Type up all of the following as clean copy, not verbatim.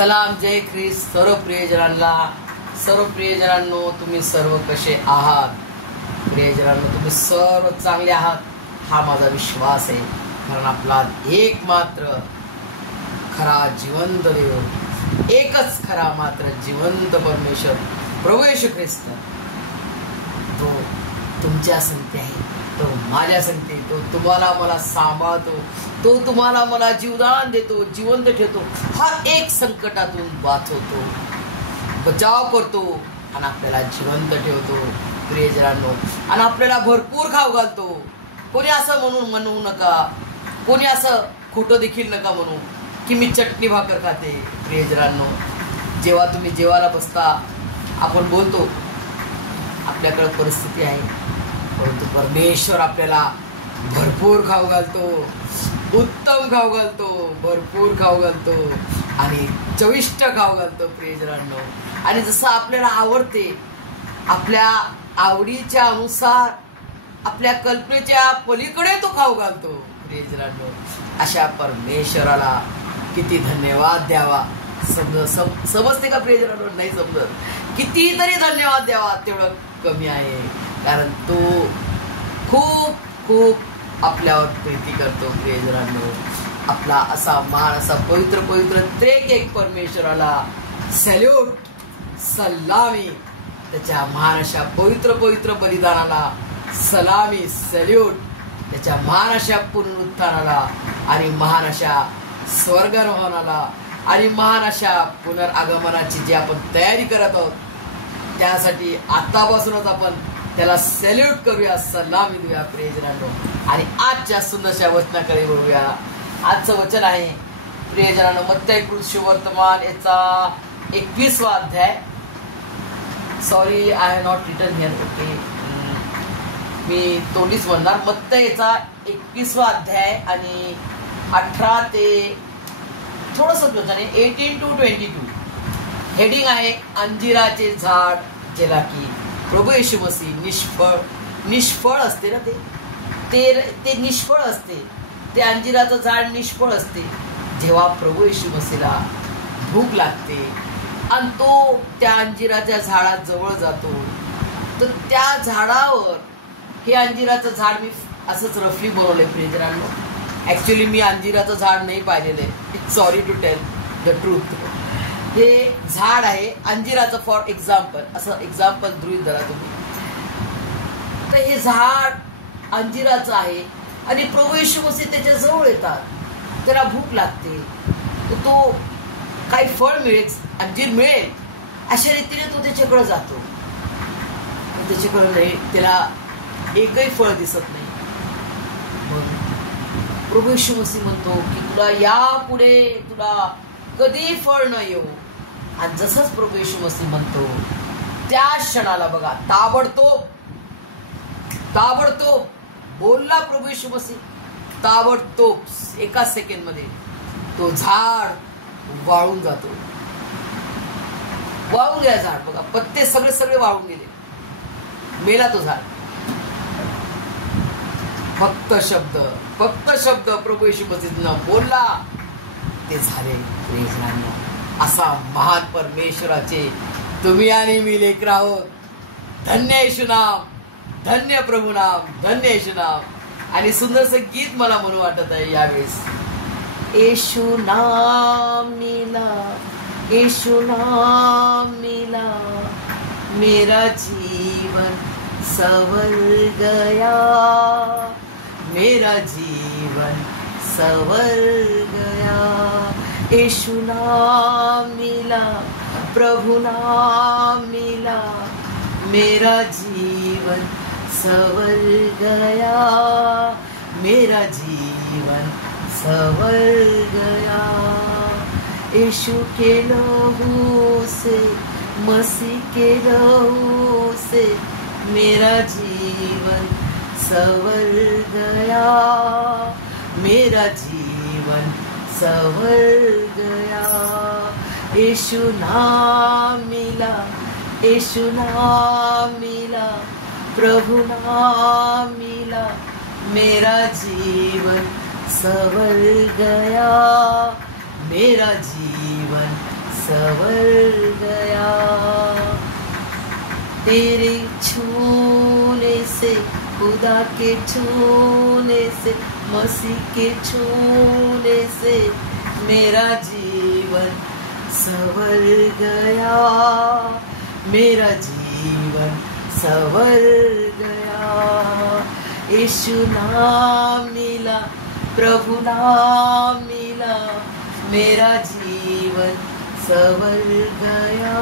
सलाम, जय ख्रिस्त. सर्व प्रियजनांना, सर्व प्रियजनांनो, तुम्ही सर्व कसे आहात? प्रियजनांनो, तुम्ही सर्व चांगले आहात हा माझा विश्वास आहे. कारण आपला एकमात्र खरा जिवंत देव, एकच खरा मात्र जिवंत परमेश्वर प्रभू येशू ख्रिस्त, तो तुमच्या संगती आहे, तो माझ्या संगती, तो तुम्हाला मला सांभाळतो, तो तुम्हाला मला जीवदान देतो, जिवंत ठेवतो, हर एक संकटातून वाचवतो, बचाव करतो आणि आपल्याला जिवंत ठेवतो प्रियजनांनो. आणि आपल्याला भरपूर खाऊ घालतो. कोणी असं म्हणू नका, कोणी असं खोटं देखील नका म्हणू की मी चटणी भाकर खाते. प्रियजनांनो, जेव्हा तुम्ही जेवायला बसता आपण बोलतो आपल्याकडे परिस्थिती आहे, परंतु परमेश्वर आपल्याला भरपूर खाऊ घालतो, उत्तम खाऊ घालतो, भरपूर खाऊ घालतो आणि चविष्ट खाऊ घालतो प्रियजनांनो. आणि जसं आपल्याला आवडते, आपल्या आवडीच्या अनुसार, आपल्या कल्पनेच्या पलीकडे तो खाऊ घालतो प्रियजनांनो. अशा परमेश्वराला किती धन्यवाद द्यावा. समजते का प्रियजनांनो? नाही समजत. कितीतरी धन्यवाद द्यावा तेवढं कमी आहे. कारण तो खूप खूप आपल्यावर प्रीती करतो प्रियजनांनो. आपला असा मान, असा पवित्र पवित्र त्रेक एक परमेश्वराला सॅल्यूट, सलामी. त्याच्या महान अशा पवित्र पवित्र बलिदानाला सलामी, सॅल्यूट. त्याच्या महान अशा पुनरुत्थानाला आणि महान अशा स्वर्गारोहणाला आणि महान अशा पुनरागमनाची जी आपण तयारी करत आहोत, त्यासाठी आतापासूनच आपण त्याला सॅल्यूट करूया, सलामी देऊया प्रियजनांनो. आणि आजच्या सुंदरशा वचनाकडे वळूया. आजचं वचन आहे प्रियजनांनो मत्ती शुभवर्तमान याचा 21वा अध्याय. Sorry, I have not written here. Okay, मी तोंडीच म्हणणार. मत्ती याचा 21वा अध्याय आणि 18 ते थोडंसं 18 to 22. हेडिंग आहे अंजिराचे झाड, ज्याला की प्रभू येशू मसीह निष्फळ असते ना, ते निष्फळ असते. ते अंजिराचं झाड निष्फळ असते. जेव्हा प्रभू येशू मसीहला भूक लागते आणि तो त्या अंजिराच्या झाडात जवळ जातो, तर त्या झाडावर हे अंजिराचं झाड, मी असंच रफली बनवलंय प्रियजनांनो. ऍक्च्युली मी अंजिराचं झाड नाही पाहिलेलं आहे, sorry to tell the truth. हे झाड आहे अंजिराचं, फॉर एक्झाम्पल, असं एक्झाम्पल गृहीत धरा तुम्ही. तर हे झाड अंजिराचं आहे आणि प्रभू येशू मसीह त्याच्या जवळ येतात. त्याला भूक लागते, तर तो काही फळ मिळेल, अंजीर मिळेल अशा रीतीने तो त्याच्याकडे जातो. त्याच्याकडे नाही, त्याला एकही फळ दिसत नाही. मग प्रभू येशू मसीह म्हणतो की तुला यापुढे तुला कधी फळ न येऊ. आणि जसंच प्रभू येशू मसीह म्हणतो त्या क्षणाला बघा, ताबडतोब बोलला प्रभू येशू मसीह, ताबडतोब एका सेकंड मध्ये तो झाड वाळून जातो. वाळून गेला झाड. बघा, पत्ते सगळे वाळून गेले, मेला तो झाड. फक्त शब्द प्रभू येशू मसीहनं बोलला, ते झाले. असा महान परमेश्वराचे तुम्ही आणि मी लेकर आहोत. धन्य येशू नाम, धन्य प्रभू नाम, धन्य येशू नाम. आणि सुंदरसं गीत मला म्हणून वाटत आहे यावेळेस. येशू नाम मिला, येशू नाम मिला, मेरा जीवन संवर गया, मेरा जीवन संवर गया. येशू नाम मिला, प्रभु नाम मिला, मेरा जीवन संवर गया, मेरा जीवन संवर गया. यीशु के लहू से, मसीह के लहू से मेरा जीवन संवर गया, मेरा जीवन संवर गया. यीशु नाम मिला, यीशु नाम मिला, प्रभु नाम मिला, मेरा जीवन संवर गया, मेरा जीवन संवर गया। तेरे छूने से, खुदा के छूने से, मसीह के छूने से मेरा जीवन संवर गया, मेरा जीवन संवर गया। यीशु नाम मिला, प्रभु नाम मिला, मेरा जीवन संवर गया,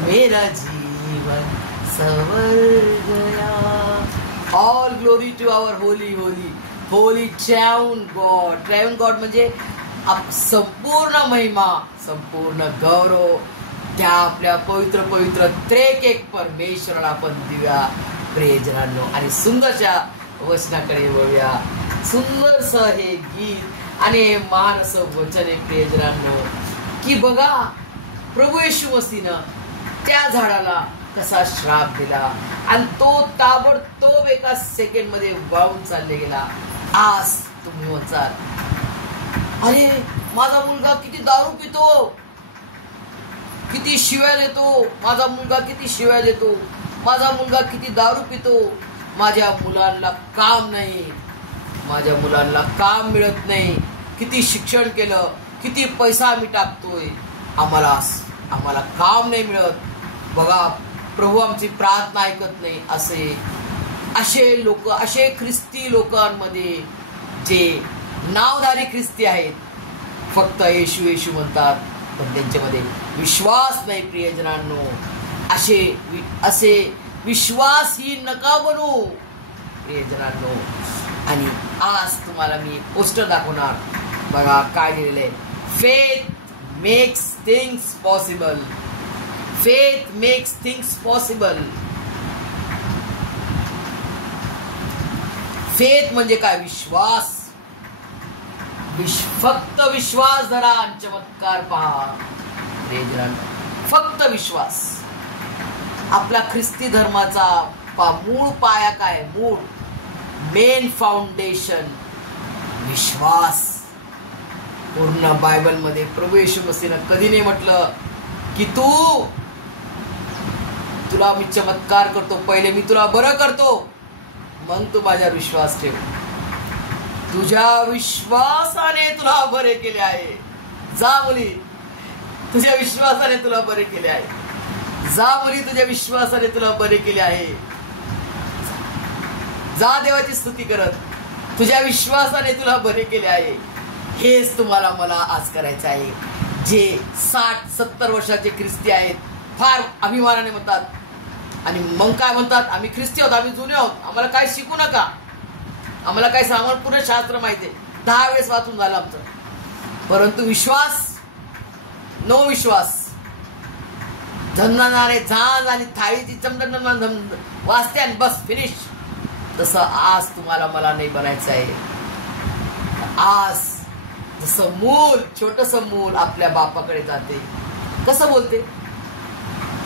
मेरा जीवन संवर गया। All glory to our holy holy holy triumph God. Triumph God म्हणजे संपूर्ण महिमा, संपूर्ण गौरव त्या आपल्या पवित्र पवित्र त्रेक एक परमेश्वराला आपण देऊया प्रियजनांनो। आणि सुंदरशा वचनाकडे वळूया। सुंदरसं हे गीत आणि हे महान असं वचन आहे प्रियजनांनो, की बघा प्रभू येशू मसीहनं त्या झाडाला कसा श्राप दिला आणि तो ताबडतोब एका सेकंड मध्ये वाहून चालले गेला। आज तुम्ही म्हणताल, अरे माझा मुलगा किती दारू पितो, किती शिव्या देतो, माझा मुलगा किती शिव्या देतो, माझा मुलगा किती दारू पितो, माझ्या मुलांना काम नाही, माझ्या मुलांना काम मिळत नाही, किती शिक्षण केलं, किती पैसा आम्ही टाकतोय, आम्हाला काम नाही मिळत, बघा प्रभू आमची प्रार्थना ऐकत नाही। असे लोक, असे ख्रिस्ती लोकांमध्ये जे नावधारी ख्रिस्ती आहेत, फक्त येशू येशू म्हणतात पण त्यांच्यामध्ये विश्वास नाही प्रियजनांनो। असे विश्वासहीन नका बनू प्रियजनांनो। आणि आज तुम्हाला मी पोस्टर दाखवणार, बघा काय लिहिलेलं आहे, faith makes things possible, faith makes things possible. Faith म्हणजे काय? विश्वास। फक्त विश्वास धरा आणि चमत्कार पहा प्रियजनांनो, फक्त विश्वास। आपला ख्रिस्ती धर्माचा मूळ पाया काय? मूळ मेन फाउंडेशन विश्वास। पूर्ण बायबल मध्ये प्रभू येशू मसीहनं कधी नाही म्हटलं की तुला मी चमत्कार करतो, पहिले मी तुला बरं करतो, मग तू माझ्यावर विश्वास ठेव। तुझ्या विश्वासाने तुला बरे केले आहे, जा मुली, तुझ्या विश्वासाने तुला बरे केले आहे, जा मुली, तुझ्या विश्वासाने तुला बरे केले आहे, जा देवाची स्तुती करत, तुझ्या विश्वासाने तुला बरे केले आहे। हेच तुम्हाला मला आज करायचं आहे। जे 60-70 वर्षाचे ख्रिस्ती आहेत फार अभिमानाने म्हणतात, आणि मग काय म्हणतात, आम्ही ख्रिस्ती आहोत, आम्ही जुने आहोत, आम्हाला काय शिकू नका, आम्हाला काय सामान पूर्ण शास्त्र माहिती आहे, 10 वेळेस वाचून झालं आमचं, परंतु विश्वास, नो विश्वास, झंझणारे झांज आणि थाळीची चमचम वाचते आणि बस फिनिश। तसं आज तुम्हाला मला नाही बनायचं आहे। आज जसं मूल, छोटंसं मूल आपल्या बापाकडे जाते, कसं बोलते,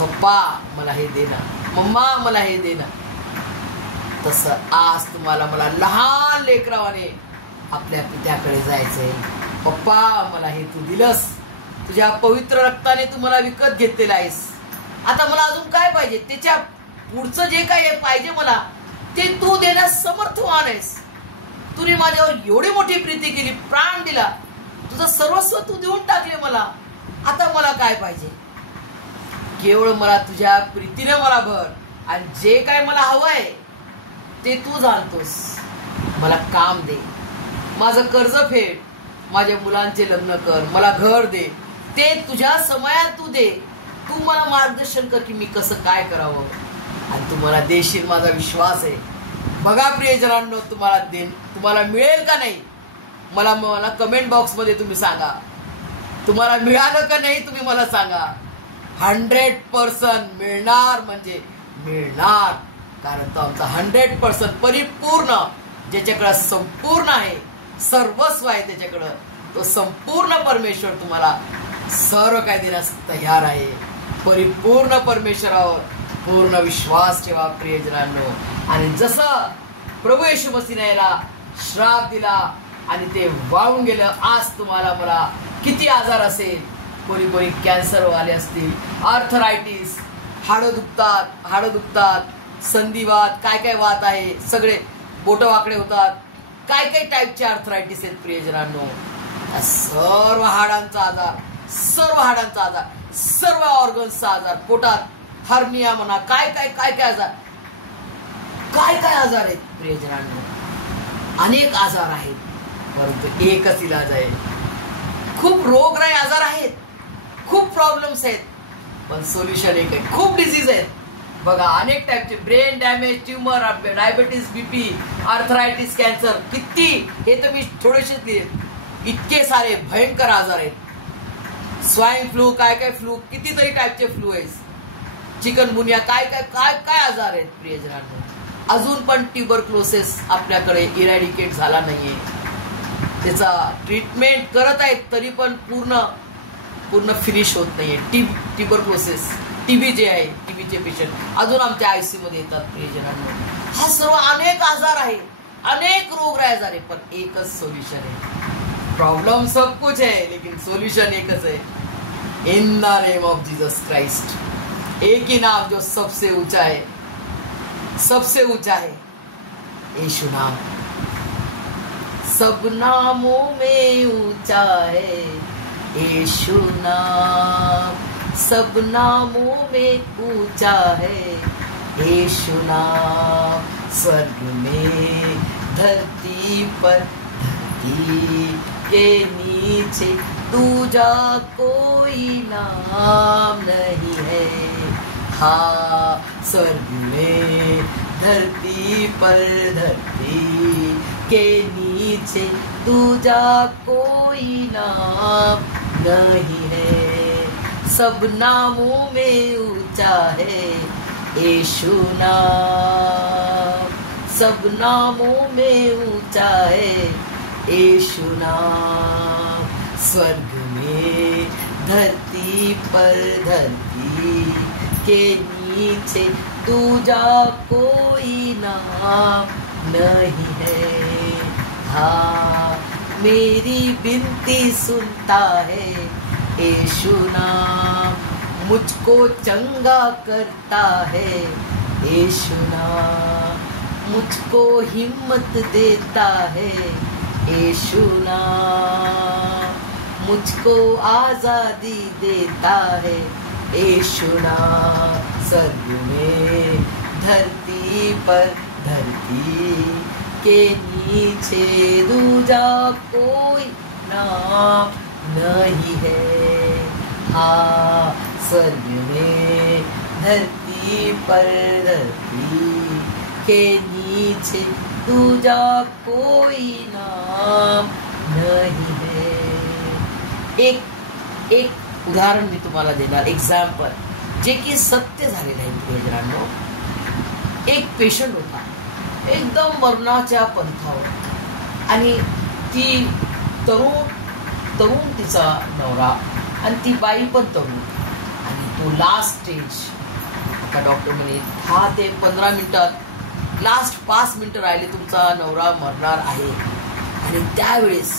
पप्पा मला हे दे ना, मम्मा मला हे दे ना, तसं आज तुम्हाला मला लहान लेकरावाने आपल्या पित्याकडे जायचंय। पप्पा मला हे तू दिलंस, तुझ्या पवित्र रक्ताने तू मला विकत घेतलेलं आहेस, आता मला अजून काय पाहिजे, त्याच्या पुढचं जे काही पाहिजे मला ते तू देण्यास समर्थवान आहेस। तुने माझ्यावर एवढी मोठी प्रीती केली, प्राण दिला, तुझं सर्वस्व तू देऊन टाकले मला, आता मला काय पाहिजे, केवळ मला तुझ्या प्रीतीने मला भर, आणि जे काय मला हवंय ते तू जाणतोस, मला काम दे, माझं कर्ज फेड, माझ्या मुलांचे लग्न कर, मला घर दे, ते तुझ्या समयात तू दे, तू मला मार्गदर्शन कर की मी कसं काय करावं, आणि तू मला देशील, माझा विश्वास आहे। बघा प्रियजनांनो, तुम्हाला मिळेल का नाही, मला कमेंट बॉक्स मध्ये तुम्ही सांगा, तुम्हाला मिळालं का नाही तुम्ही मला सांगा। 100% मिळणार म्हणजे मिळणार, कारण तो आमचा 100% परिपूर्ण, ज्याच्याकडे संपूर्ण आहे, सर्वस्व आहे त्याच्याकडं, तो संपूर्ण परमेश्वर तुम्हाला सर्व काय देण्यास तयार आहे। परिपूर्ण परमेश्वरावर पूर्ण विश्वास ठेवा प्रियजनांनो। आणि जसं प्रभू येशू मसीहने याला श्राप दिला आणि ते वाहून गेलं, आज तुम्हाला मला किती आजार असेल, कोणी कोणी कॅन्सर वाले असतील, आर्थरायटिस, हाडं दुखतात, संधिवात, काय काय वात आहे, सगळे बोट वाकडे होतात, काय काय टाईपचे आर्थरायटिस आहेत प्रियजनांनो. सर्व हाडांचा आजार, सर्व ऑर्गन्सचा आजार, पोटात हर्निया म्हणा, काय आजार आहेत प्रियजनांनो. अनेक आजार आहेत, परंतु एकच इलाज आहे. खूप रोगराई आजार आहेत, खूप प्रॉब्लेम्स आहेत, पण सोल्युशन एक आहे. खूप डिझीज आहेत बघा, अनेक टाईपचे, brain damage, tumour, diabetes, BP, arthritis, cancer, किती, हे तर मी थोडेसे दिले. इतके सारे भयंकर आजार आहेत. स्वाईन फ्लू, काय फ्लू, कितीतरी टाईपचे फ्लू आहेत, चिकनगुनिया, काय आजार आहेत प्रियजनांनो. अजून पण ट्युबरक्लोसिस आपल्याकडे इरॅडिकेट झाला नाहीये. त्याचा ट्रीटमेंट करत आहेत, तरी पण पूर्ण फिनिश होत नाहीये. ट्युबरक्लोसिस, टीबी जे आहे, टीबीचे पेशंट अजून आमच्या आयसीयू मध्ये येतात प्रियजनांनो. हा सर्व अनेक आजार आहे, अनेक रोगराई आजार आहे, पण एकच सोल्युशन आहे. प्रॉब्लम सब कुछ है, लेकिन सोल्यूशन एकच है. In the name of Jesus Christ. एक ही नाम जो सबसे ऊंचा है, यीशु नाम. सब नामों में ऊंचा है यीशु नाम. सब नामों में ऊंचा है यीशु नाम. स्वर्ग में, धरती पर, के नीचे दूजा कोई नाम नहीं है. हाँ, स्वर्ग में, धरती पर, धरती के नीचे दूजा कोई नाम नहीं है. सब नामों में ऊंचा है यीशु नाम. सब नामों में ऊंचा है यीशु नाम. स्वर्ग में, धरती पर, धरती के नीचे दूजा कोई नाम नहीं है. हाँ, मेरी विनती सुनता है यीशु नाम. मुझको चंगा करता है यीशु नाम. मुझको हिम्मत देता है यीशु नाम. मुझको आजादी देता है यीशु नाम. स्वर्ग में, धरती पर, धरती के नीचे दूजा कोई नाम नहीं है. हाँ, स्वर्ग में, धरती पर, धरती के नीचे दूजा कोई नाम नहीं है. एक उदाहरण मी तुम्हाला देणार, एक्झाम्पल, जे की सत्य झालेलं आहे प्रियजनांनो. एक पेशंट होता, एकदम मरणाच्या पंथावर, आणि ती तरुण तिचा नवरा, आणि ती बाई पण तरुण, आणि तो लास्ट स्टेज. आता डॉक्टर म्हणे 10 ते 15 मिनिटात, लास्ट 5 मिनिटं राहिले, तुमचा नवरा मरणार आहे. आणि त्यावेळेस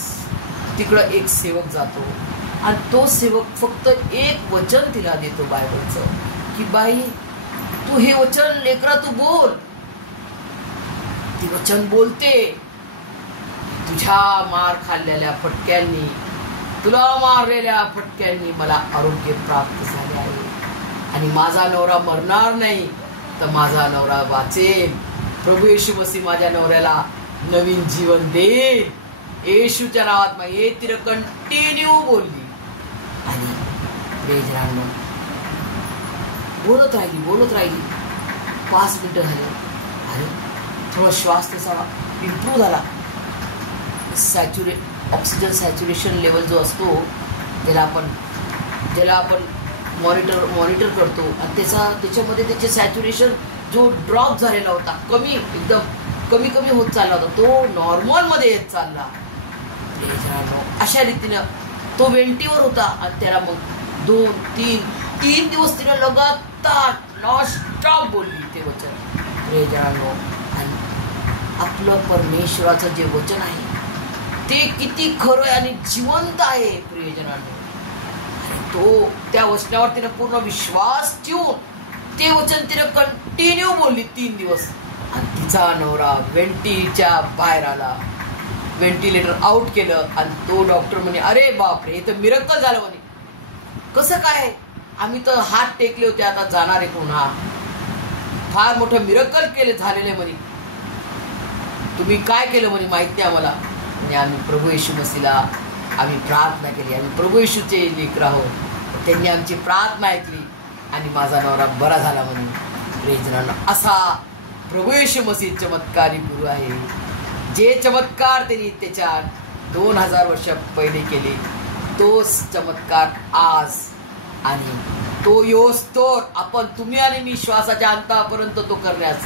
तिकडं एक सेवक जातो, आणि तो सेवक फक्त एक वचन तिला देतो बायबलचं, की बाई, तू हे वचन लेकरा तू बोल. ती वचन बोलते, तुझ्या मार खाल्लेल्या फटक्यांनी, तुला मारलेल्या फटक्यांनी मला आरोग्य प्राप्त झाले आहे, आणि माझा नवरा मरणार नाही, तर माझा नवरा वाचेल. प्रभू येशू मसीह माझ्या नवऱ्याला नवीन जीवन देईल. येशूच्या नावात हे तिला कंटिन्यू बोलली, आणि प्रियजनांनो बोलत राहिली. 5 मिनिटं झाले, आणि थोडा श्वास त्याचा इम्प्रूव्ह झाला. ऑक्सिजन सॅच्युरेशन लेवल जो असतो, ज्याला आपण मॉनिटर करतो, आणि त्याच्यामध्ये त्याचे सॅच्युरेशन जो ड्रॉप झालेला होता, एकदम कमी होत चालला होता, तो नॉर्मल मध्ये येत चालला. अशा रीतीनं तो वेंटीवर होता, आणि त्याला मग 2-3 दिवस तिने लगातार नॉनस्टॉप बोलली ते वचन प्रियजनांनो. आणि आपलं परमेश्वराचं जे वचन आहे ते किती खरं आणि जिवंत आहे प्रियजनांनो. तो त्या वचनावर तिने पूर्ण विश्वास ठेवून ते वचन तिने कंटिन्यू बोलली 3 दिवस. आणि तिचा नवरा व्हेंटिच्या बाहेर आला, व्हेंटिलेटर आउट केलं. आणि तो डॉक्टर म्हणे, अरे बापरे, हे तर मिरकल झालं म्हणे. कसं काय? आम्ही तर हात टेकले होते, आता जाणार आहे पुन्हा. फार मोठं मिरकल केले झालेले म्हणे. तुम्ही काय केलं म्हणे माहित नाही आम्हाला. म्हणजे आम्ही प्रभू येशू मसीहला आम्ही प्रार्थना केली, आम्ही प्रभू येशूचे लेकर आहोत. त्यांनी आमची प्रार्थना ऐकली आणि माझा नवरा बरा झाला म्हणे. Praise Lord. असा प्रभू येशू मसीह चमत्कारी गुरु आहे. जे चमत्कार त्यांनी त्याच्या 2000 वर्ष पहिले केले, तोच चमत्कार आज आणि तो योस्तोर आपण तुम्ही आणि मी श्वासाच्या अंतापर्यंत तो करण्यास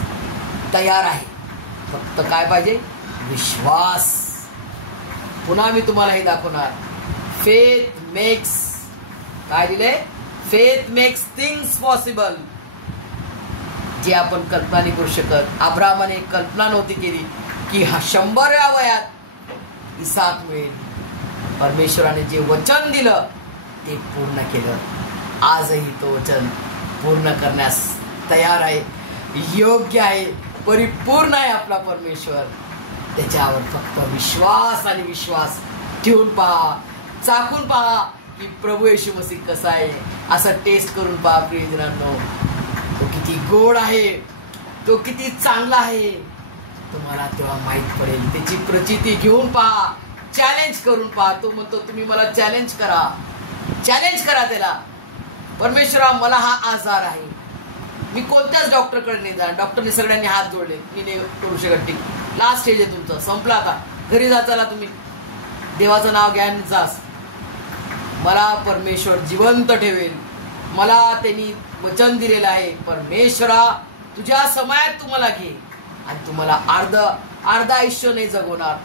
तयार आहे. फक्त काय पाहिजे? विश्वास. पुन्हा मी तुम्हाला हे दाखवणार. फेथ मेक्स, काय दिले? Faith makes things possible. जे आपण कल्पना नाही करू शकत. अब्राहमाने कल्पना नव्हती केली की 100व्या वयात इसाक मिळेल. परमेश्वराने जे वचन दिलं ते पूर्ण केलं. आजही तो वचन पूर्ण करण्यास तयार आहे, योग्य आहे, परिपूर्ण आहे आपला परमेश्वर. त्याच्यावर फक्त विश्वास आणि विश्वास ठेवून पहा, चाखून पहा की प्रभू येशू मसीह कसा आहे. असं टेस्ट करून पहा प्रियजनांनो. तो किती गोड आहे, तो किती चांगला आहे, तुम्हाला तेव्हा माहीत पडेल. त्याची प्रचिती घेऊन पहा, चॅलेंज करून पहा. तो म्हणतो तुम्ही मला चॅलेंज करा, चॅलेंज करा त्याला. परमेश्वरा मला हा आजार आहे, मी कोणत्याच डॉक्टरकडे नाही जाणार. डॉक्टरने सगळ्यांनी हात जोडले, मी नाही करू शकत. ठीक, लास्ट स्टेज आहे तुमचं, संपला. आता घरी जा, चला तुम्ही देवाचं नाव घ्या आणि जास. मला परमेश्वर जिवंत ठेवेल. मला त्यांनी वचन दिलेलं आहे, परमेश्वरा तुझ्या समयात तू मला घे आणि तुम्हाला अर्ध आयुष्य नाही जगवणार.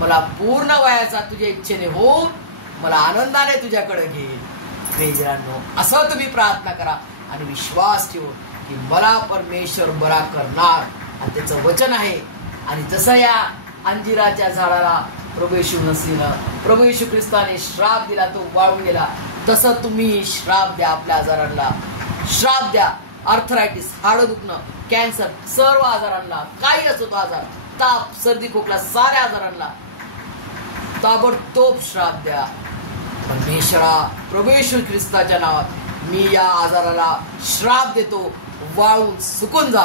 मला पूर्ण वयाचा तुझ्या इच्छेने हो, मला आनंदाने तुझ्याकडे घे. प्रियजनांनो, असं तुम्ही प्रार्थना करा आणि विश्वास ठेवून की मला परमेश्वर बरा करणार आणि त्याचं वचन आहे. आणि जसं या अंजिराच्या झाडाला प्रभू येशू मसीहनं, प्रभू येशू ख्रिस्ताने श्राप दिला, तो वाळून गेला, तसं तुम्ही श्राप द्या आपल्या आजारांना. श्राप द्या. आर्थरायटिस, हाडं दुखणं, कॅन्सर, सर्व आजारांना, काही असो तो आजार, ताप, सर्दी, खोकला, साऱ्या आजारांना ताबडतोब श्राप द्या. परमेश्वरा प्रभू येशू ख्रिस्ताच्या नावात मी या आजाराला श्राप देतो, वाळून सुकून जा.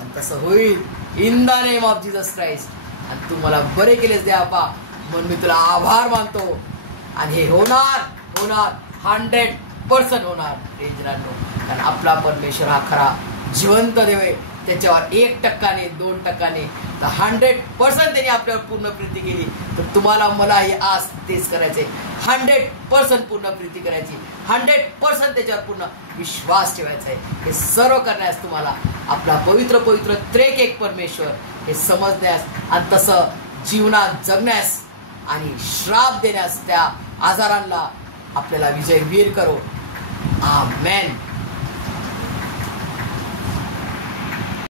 आणि तसं होईल in the name of Jesus Christ. आणि तू मला बरे केलेस देवा, म्हणून मी तुला आभार मानतो. आणि हे होणार 100% होणार. कारण आपला परमेश्वर हा खरा जिवंत देव आहे. त्याच्यावर 1% 2% तर 100% त्यांनी आपल्यावर पूर्ण प्रीती केली. तर तुम्हाला मला हे आज तेच करायचंय. 100% पूर्ण प्रीती करायची, 100% त्याच्यावर पूर्ण विश्वास ठेवायचा आहे. हे सर्व करण्यास तुम्हाला आपला पवित्र पवित्र त्रेक एक परमेश्वर हे समजण्यास आणि तसं जीवनात जगण्यास आणि श्राप देण्यास त्या आजारांना आपल्याला विजय वीर करो. आमेन.